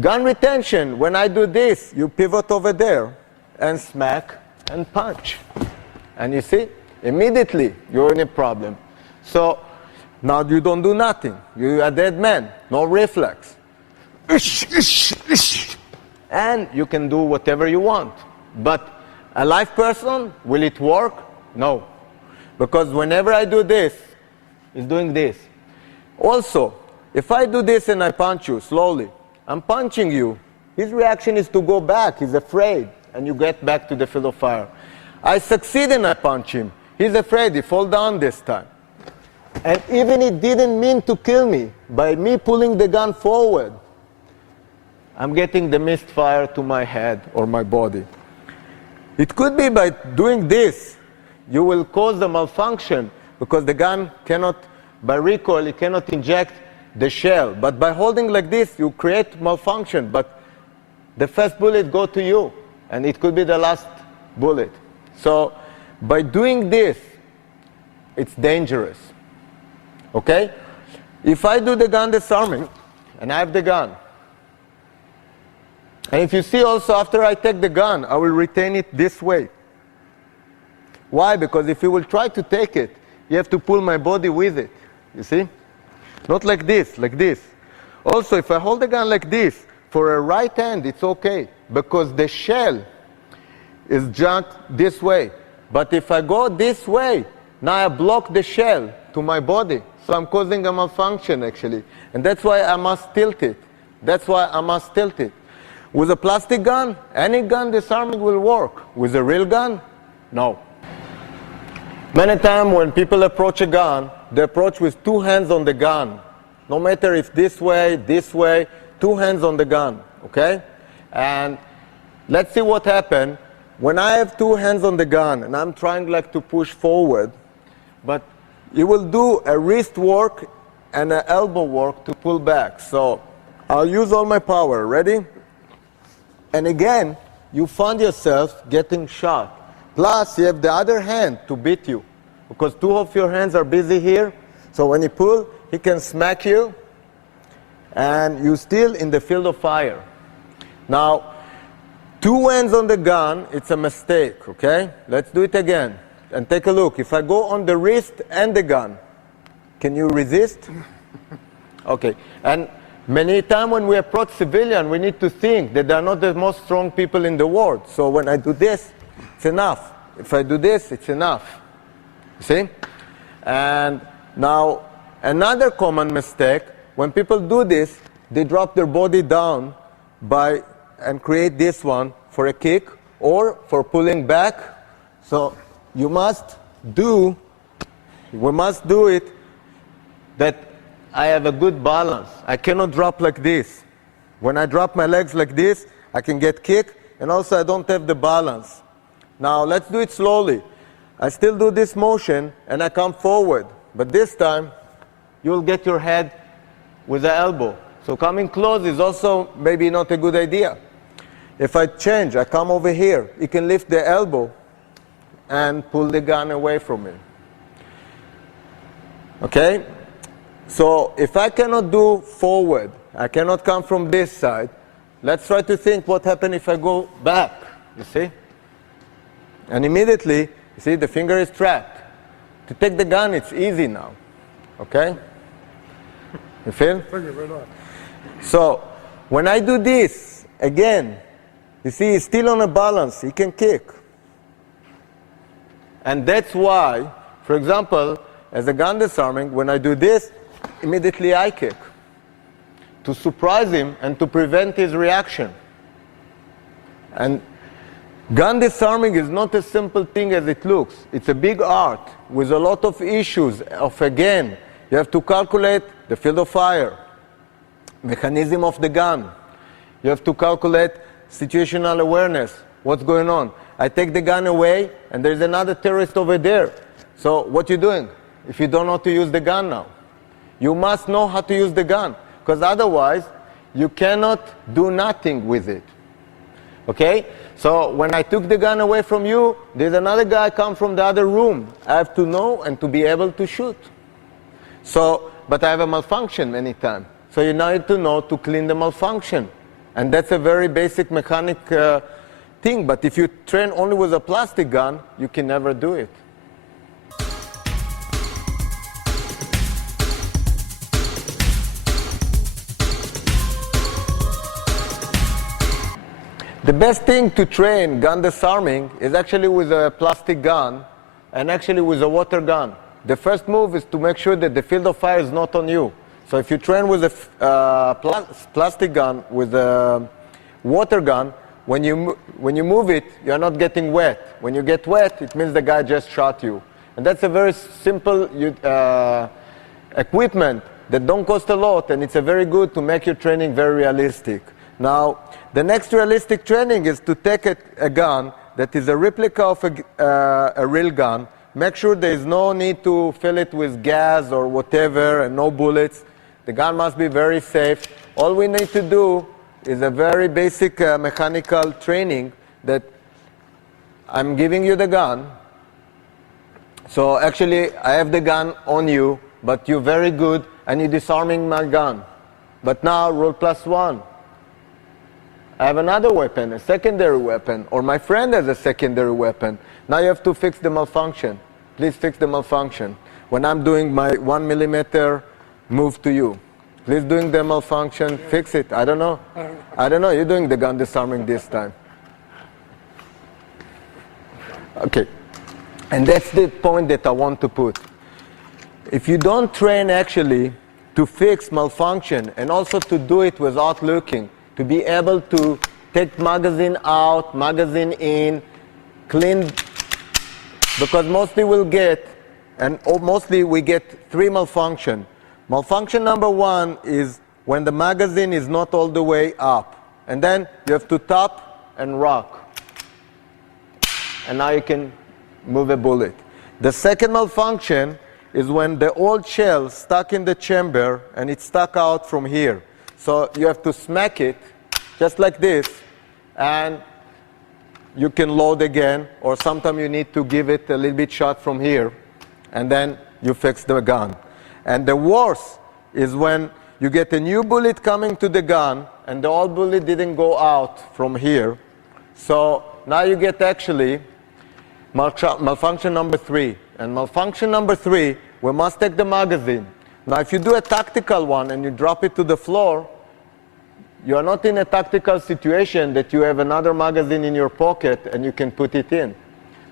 gun retention, when I do this, you pivot over there and smack and punch. And you see, immediately you're in a problem. So now you don't do nothing. You're a dead man, no reflex. And you can do whatever you want. But a live person, will it work? No. Because whenever I do this, he's doing this. Also, if I do this and I punch you slowly, I'm punching you, his reaction is to go back. He's afraid. And you get back to the field of fire. I succeed and I punch him. He's afraid. He fall down this time. And even he didn't mean to kill me, by me pulling the gun forward, I'm getting the misfire to my head or my body. It could be by doing this, you will cause the malfunction, because the gun cannot, by recoil, it cannot inject the shell. But by holding like this, you create malfunction. But the first bullet go to you, and it could be the last bullet. So by doing this, it's dangerous. Okay? If I do the gun disarming, and I have the gun, and if you see also after I take the gun, I will retain it this way. Why? Because if you will try to take it, you have to pull my body with it. You see? Not like this, like this. Also, if I hold the gun like this, for a right hand, it's okay, because the shell is jacked this way. But if I go this way, now I block the shell to my body. So I'm causing a malfunction, actually. And that's why I must tilt it. That's why I must tilt it. With a plastic gun, any gun disarming will work. With a real gun, no. Many times when people approach a gun, they approach with two hands on the gun. No matter if this way, two hands on the gun, okay? And let's see what happens when I have two hands on the gun and I'm trying like to push forward, but you will do a wrist work and an elbow work to pull back. So I'll use all my power. Ready? And again, you find yourself getting shot. Plus, you have the other hand to beat you, because two of your hands are busy here. So when you pull, he can smack you, and you're still in the field of fire. Now, two hands on the gun, it's a mistake, okay? Let's do it again. And take a look. If I go on the wrist and the gun, can you resist? Okay. And many times when we approach civilian, we need to think that they're not the most strong people in the world. So when I do this, it's enough. If I do this, it's enough. See? And now, another common mistake, when people do this, they drop their body down and create this one for a kick or for pulling back. So we must do it that I have a good balance. I cannot drop like this. When I drop my legs like this, I can get kicked, and also I don't have the balance. Now let's do it slowly. I still do this motion and I come forward, but this time you'll get your head with the elbow. So coming close is also maybe not a good idea. If I change, I come over here, you can lift the elbow and pull the gun away from me. Okay? So if I cannot do forward, I cannot come from this side, let's try to think what happens if I go back, you see? And immediately, you see, the finger is trapped. To take the gun, it's easy now. Okay? You feel? So, when I do this, again, you see, he's still on a balance. He can kick. And that's why, for example, as a gun disarming, when I do this, immediately I kick. To surprise him and to prevent his reaction. And gun disarming is not a simple thing as it looks. It's a big art with a lot of issues of, again, you have to calculate the field of fire, mechanism of the gun. You have to calculate situational awareness, what's going on. I take the gun away and there's another terrorist over there. So what you doing if you don't know how to use the gun now? You must know how to use the gun, because otherwise you cannot do nothing with it. Okay? So when I took the gun away from you, there's another guy come from the other room. I have to know and to be able to shoot. So, but I have a malfunction many times. So you need to know to clean the malfunction. And that's a very basic mechanic thing. But if you train only with a plastic gun, you can never do it. The best thing to train gun disarming is actually with a plastic gun and actually with a water gun. The first move is to make sure that the field of fire is not on you. So if you train with a plastic gun, with a water gun, when you move it, you're not getting wet. When you get wet, it means the guy just shot you. And that's a very simple equipment that don't cost a lot, and it's a very good to make your training very realistic. Now, the next realistic training is to take a gun that is a replica of a real gun. Make sure there is no need to fill it with gas or whatever and no bullets. The gun must be very safe. All we need to do is a very basic mechanical training that I'm giving you the gun. So actually, I have the gun on you, but you're very good, and you're disarming my gun. But now, rule +1. I have another weapon, a secondary weapon, or my friend has a secondary weapon. Now you have to fix the malfunction. Please fix the malfunction. When I'm doing my 1 millimeter move to you, please doing the malfunction, fix it. I don't know. I don't know. You're doing the gun disarming this time. Okay. And that's the point that I want to put. If you don't train actually to fix malfunction and also to do it without looking, to be able to take magazine out, magazine in, clean, because mostly we'll get, mostly we get 3 malfunction. Malfunction number 1 is when the magazine is not all the way up. And then you have to tap and rock. And now you can move a bullet. The second malfunction is when the old shell stuck in the chamber and it's stuck out from here. So you have to smack it just like this, and you can load again, or sometimes you need to give it a little bit shot from here, and then you fix the gun. And the worst is when you get a new bullet coming to the gun and the old bullet didn't go out from here. So now you get actually malfunction number 3. And malfunction number 3, we must take the magazine. Now if you do a tactical one and you drop it to the floor, you are not in a tactical situation that you have another magazine in your pocket and you can put it in.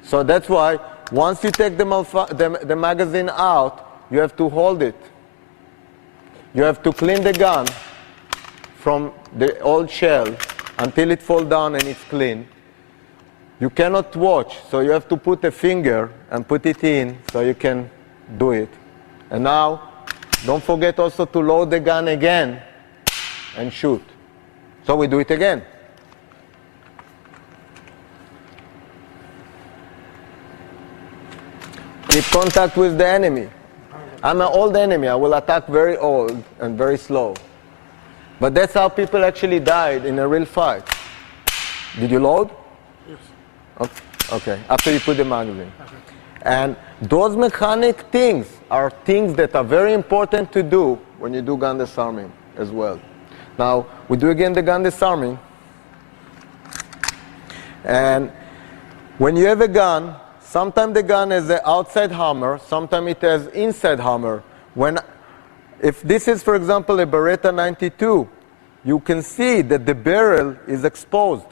So that's why once you take the magazine out, you have to hold it. You have to clean the gun from the old shell until it falls down and it's clean. You cannot watch, so you have to put a finger and put it in so you can do it. And now, don't forget also to load the gun again and shoot. So we do it again. Keep contact with the enemy. I'm an old enemy. I will attack very old and very slow. But that's how people actually died in a real fight. Did you load? Yes. Okay. After you put the magazine. Okay. And those mechanic things are things that are very important to do when you do gun disarming as well. Now, we do again the gun disarming. And when you have a gun, sometimes the gun has an outside hammer, sometimes it has inside hammer. If this is, for example, a Beretta 92, you can see that the barrel is exposed.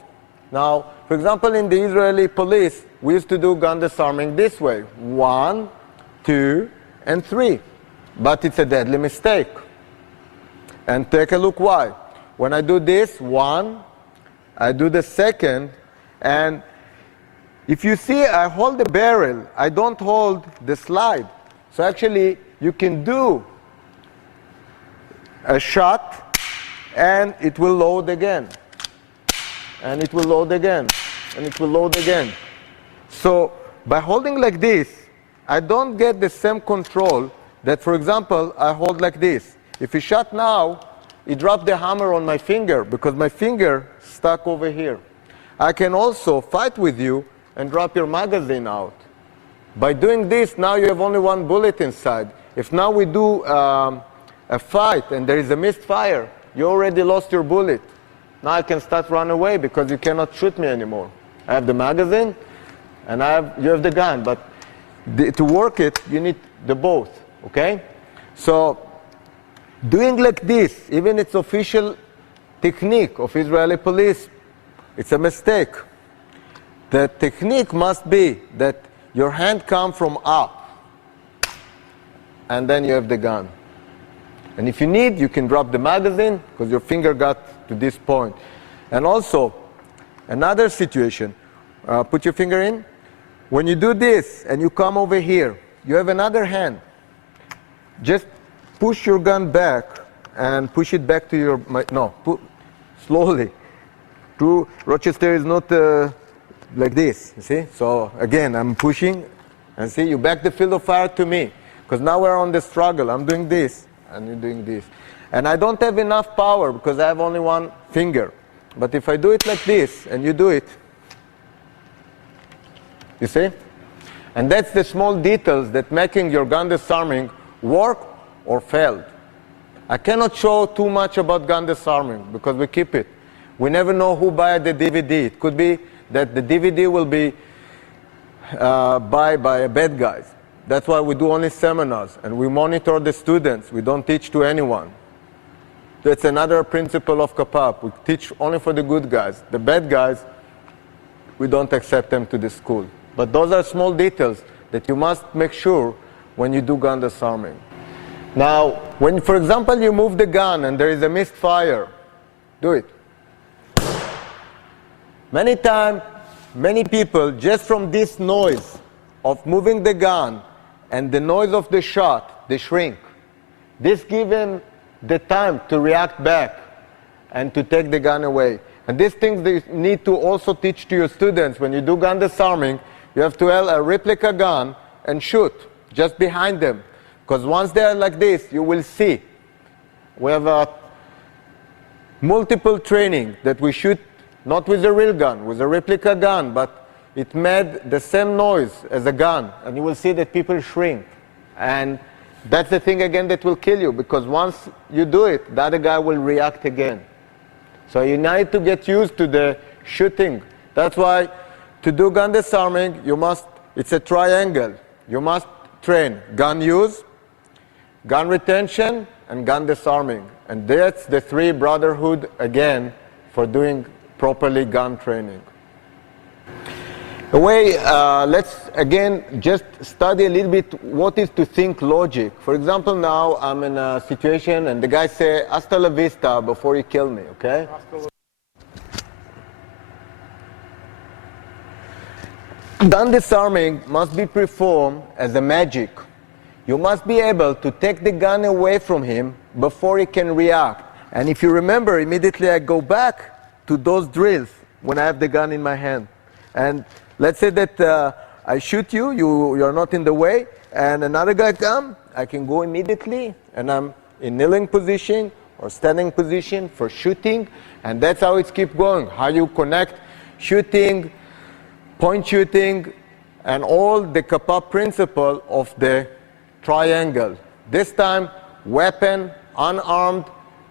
Now, for example, in the Israeli police, we used to do gun disarming this way. 1, 2, and 3. But it's a deadly mistake. And take a look why. When I do this, 1, I do the second, and if you see, I hold the barrel, I don't hold the slide. So actually, you can do a shot, and it will load again. And it will load again. And it will load again. So by holding like this, I don't get the same control that, for example, I hold like this. If you shot now, it dropped the hammer on my finger because my finger stuck over here. I can also fight with you and drop your magazine out. By doing this, now you have only 1 bullet inside. If now we do a fight and there is a misfire, you already lost your bullet. Now I can start run away because you cannot shoot me anymore. I have the magazine and you have the gun, but to work it, you need the both, okay? So doing like this, even it's official technique of Israeli police, it's a mistake. The technique must be that your hand comes from up, and then you have the gun. And if you need, you can drop the magazine, because your finger got to this point. And also, another situation, put your finger in. When you do this, and you come over here, you have another hand. Just push your gun back, and push it back to your, slowly. Rochester is not like this, you see? So again, I'm pushing, and see, you back the field of fire to me. Because now we're on the struggle. I'm doing this, and you're doing this. And I don't have enough power because I have only one finger. But if I do it like this, and you do it, you see? And that's the small details that making your gun disarming work or failed. I cannot show too much about gun disarming because we keep it. We never know who buy the DVD. It could be that the DVD will be buy by bad guys. That's why we do only seminars and we monitor the students. We don't teach to anyone. That's another principle of Kapap. We teach only for the good guys. The bad guys, we don't accept them to the school. But those are small details that you must make sure when you do gun disarming. Now, when, for example, you move the gun and there is a misfire, do it. Many times, many people, just from this noise of moving the gun and the noise of the shot, they shrink. This gives them the time to react back and to take the gun away. And these things they need to also teach to your students. When you do gun disarming, you have to have a replica gun and shoot just behind them. Because once they are like this, you will see. We have a multiple training that we shoot not with a real gun, with a replica gun, but it made the same noise as a gun. And you will see that people shrink. And that's the thing again that will kill you, because once you do it, the other guy will react again. So you need to get used to the shooting. That's why to do gun disarming, you must, it's a triangle. You must train gun use, gun retention, and gun disarming. And that's the three brotherhood again for doing properly gun training. Let's again just study a little bit what is to think logic. For example, now I'm in a situation and the guy say, hasta la vista, before you kill me, okay? Gun disarming must be performed as a magic. You must be able to take the gun away from him before he can react. And if you remember, immediately I go back to those drills when I have the gun in my hand. And let's say that I shoot you, you're not in the way, and another guy comes, I can go immediately, and I'm in kneeling position or standing position for shooting, and that's how it keeps going. How you connect shooting, point shooting, and all the Kapap principle of the triangle. This time, weapon, unarmed,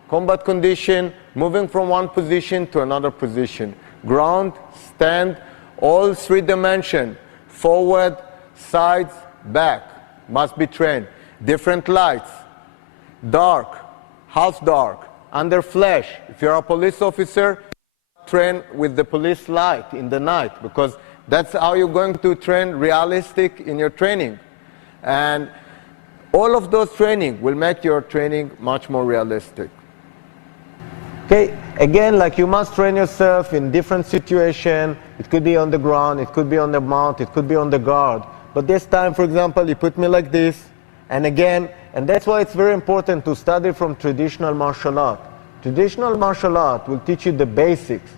combat condition, moving from one position to another position. Ground, stand, all three dimensions, forward, sides, back, must be trained. Different lights, dark, half dark, under flash. If you're a police officer, train with the police light in the night, because that's how you're going to train realistic in your training. And all of those training will make your training much more realistic. Okay, again, like you must train yourself in different situations. It could be on the ground, it could be on the mount, it could be on the guard. But this time, for example, you put me like this, and again, and that's why it's very important to study from traditional martial art. Traditional martial art will teach you the basics.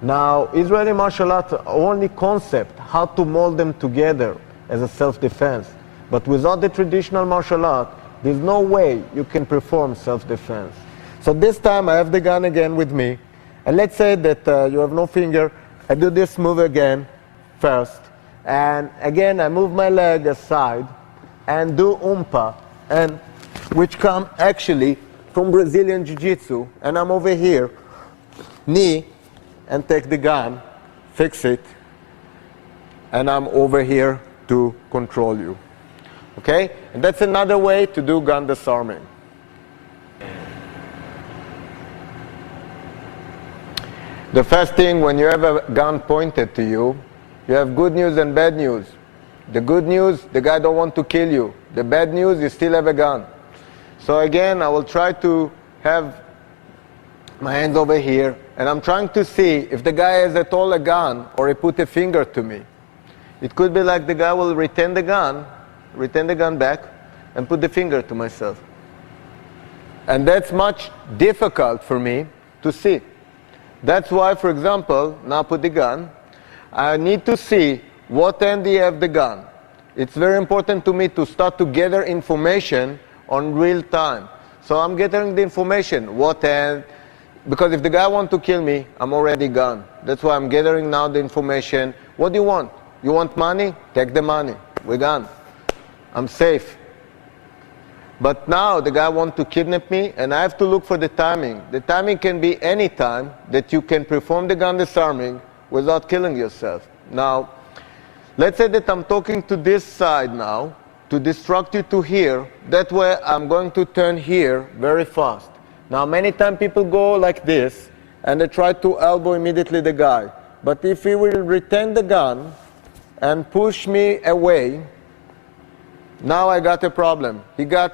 Now, Israeli martial arts are only concept, how to mold them together as a self-defense. But without the traditional martial art, there's no way you can perform self-defense. So this time I have the gun again with me, and let's say that you have no finger. I do this move again first, and again I move my leg aside and do umpa, and which come actually from Brazilian Jiu-Jitsu, and I'm over here, knee, and take the gun, fix it, and I'm over here to control you. Okay? And that's another way to do gun disarming. The first thing, when you have a gun pointed to you, you have good news and bad news. The good news, the guy don't want to kill you. The bad news, you still have a gun. So again, I will try to have my hands over here, and I'm trying to see if the guy has at all a gun or he put a finger to me. It could be like the guy will retain the gun back, and put the finger to myself. And that's much difficult for me to see. That's why, for example, now put the gun, I need to see what end you have the gun. It's very important to me to start to gather information on real time. So I'm gathering the information, what hand, because if the guy wants to kill me, I'm already gone. That's why I'm gathering now the information. What do you want? You want money? Take the money. We're gone. I'm safe. But now the guy wants to kidnap me, and I have to look for the timing. The timing can be any time that you can perform the gun disarming without killing yourself. Now, let's say that I'm talking to this side now, to distract you to here. That way I'm going to turn here very fast. Now, many times people go like this, and they try to elbow immediately the guy. But if he will retain the gun and push me away, now I got a problem. He got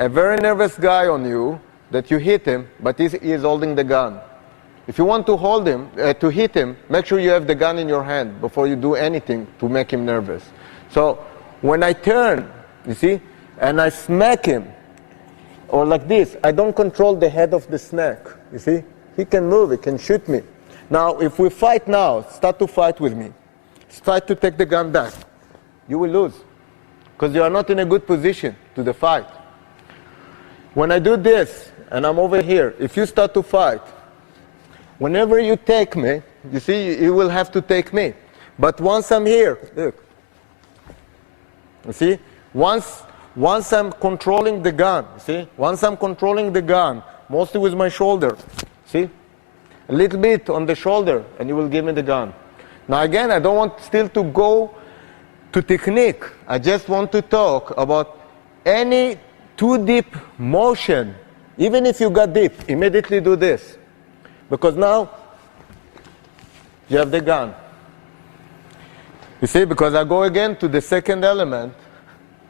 a very nervous guy on you that you hit him, but he is holding the gun. If you want to hold him, to hit him, make sure you have the gun in your hand before you do anything to make him nervous. So when I turn, you see, and I smack him, or like this, I don't control the head of the snake, you see? He can move, he can shoot me. Now, if we fight now, start to fight with me. Try to take the gun back. You will lose, because you are not in a good position to the fight. When I do this, and I'm over here, if you start to fight, whenever you take me, you see, you will have to take me. But once I'm here, look, you see, once I'm controlling the gun, see, once I'm controlling the gun, mostly with my shoulder, see, a little bit on the shoulder, and you will give me the gun. Now again, I don't want still to go to technique. I just want to talk about any too deep motion. Even if you got deep, immediately do this. Because now, you have the gun. You see, because I go again to the second element,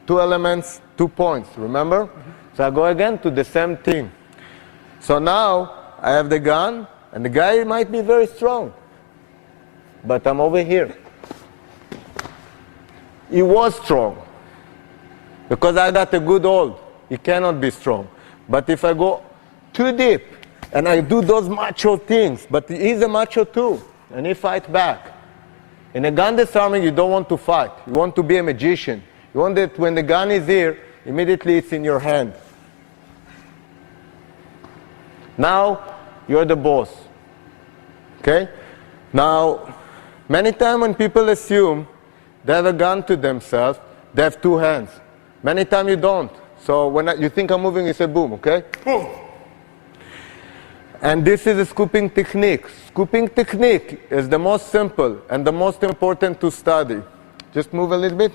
2 elements, 2 points, remember? So I go again to the same thing. So now, I have the gun, and the guy might be very strong. But I'm over here. He was strong. Because I got a good hold. He cannot be strong. But if I go too deep, and I do those macho things, but he's a macho too, and he fights back. In a gun disarming, you don't want to fight. You want to be a magician. You want that when the gun is here, immediately it's in your hand. Now, you're the boss. Okay? Now, many times when people assume they have a gun to themselves, they have 2 hands. Many times you don't. So when you think I'm moving, you say boom, okay? Boom. And this is a scooping technique. Scooping technique is the most simple and the most important to study. Just move a little bit.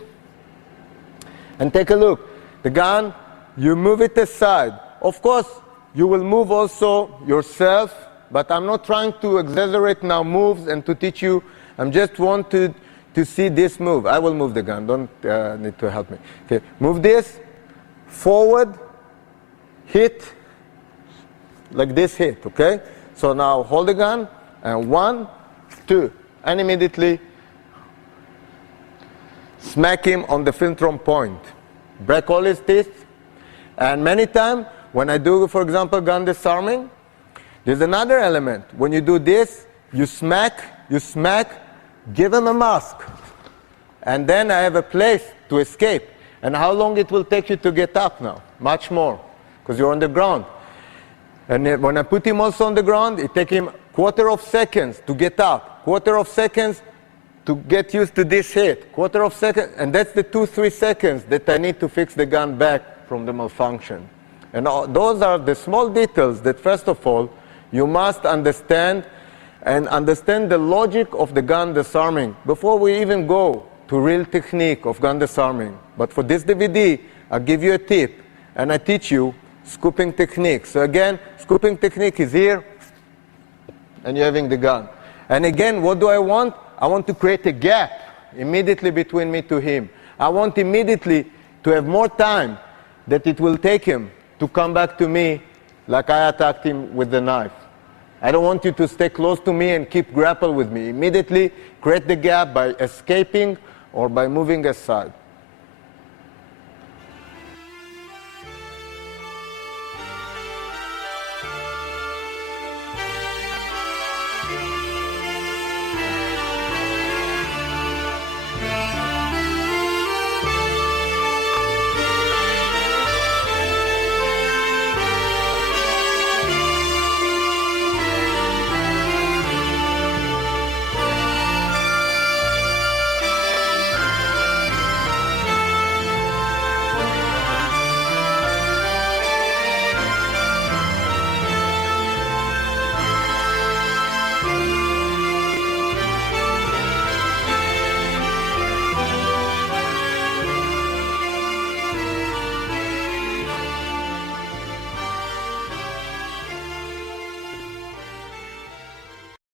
And take a look. The gun, you move it aside. Of course, you will move also yourself, but I'm not trying to exaggerate now moves and to teach you. I just want to see this move. I will move the gun. Don't need to help me. Okay, move this. Forward. Hit. Like this hit, okay? So now hold the gun, and 1, 2, and immediately smack him on the philtron point. Break all his teeth. And many times, when I do, for example, gun disarming, there's another element. When you do this, you smack, give him a mask. And then I have a place to escape. And how long it will take you to get up now? Much more, because you're on the ground. And when I put him also on the ground, it takes him 1/4 seconds to get up, 1/4 seconds to get used to this hit, 1/4 second, and that's the 2-3 seconds that I need to fix the gun back from the malfunction. And those are the small details that, first of all, you must understand, and understand the logic of the gun disarming before we even go to real technique of gun disarming. But for this DVD, I'll give you a tip, and I teach you scooping technique. So again, scooping technique is here, and you're having the gun. And again, what do I want? I want to create a gap immediately between me to him. I want immediately to have more time that it will take him to come back to me like I attacked him with the knife. I don't want you to stay close to me and keep grapple with me. Immediately create the gap by escaping or by moving aside.